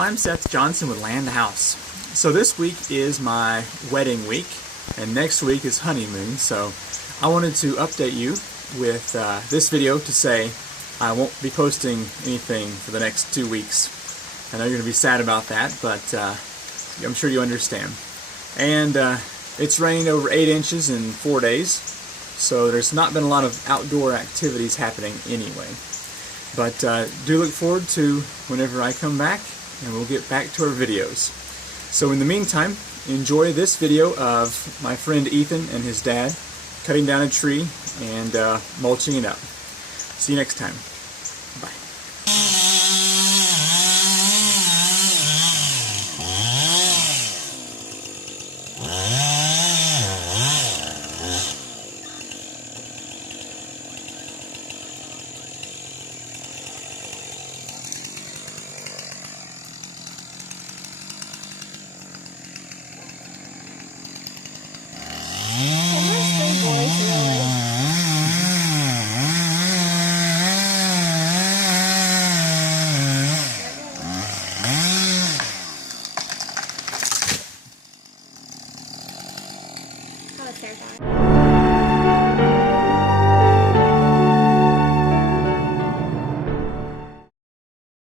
I'm Seth Johnson with Land House. So this week is my wedding week, and next week is honeymoon, so I wanted to update you with this video to say I won't be posting anything for the next 2 weeks. I know you're going to be sad about that, but I'm sure you understand. And it's rained over 8 inches in 4 days, so there's not been a lot of outdoor activities happening anyway. But do look forward to whenever I come back, and we'll get back to our videos. So in the meantime, enjoy this video of my friend Ethan and his dad cutting down a tree and mulching it up. See you next time. Bye. Oh, it's terrifying.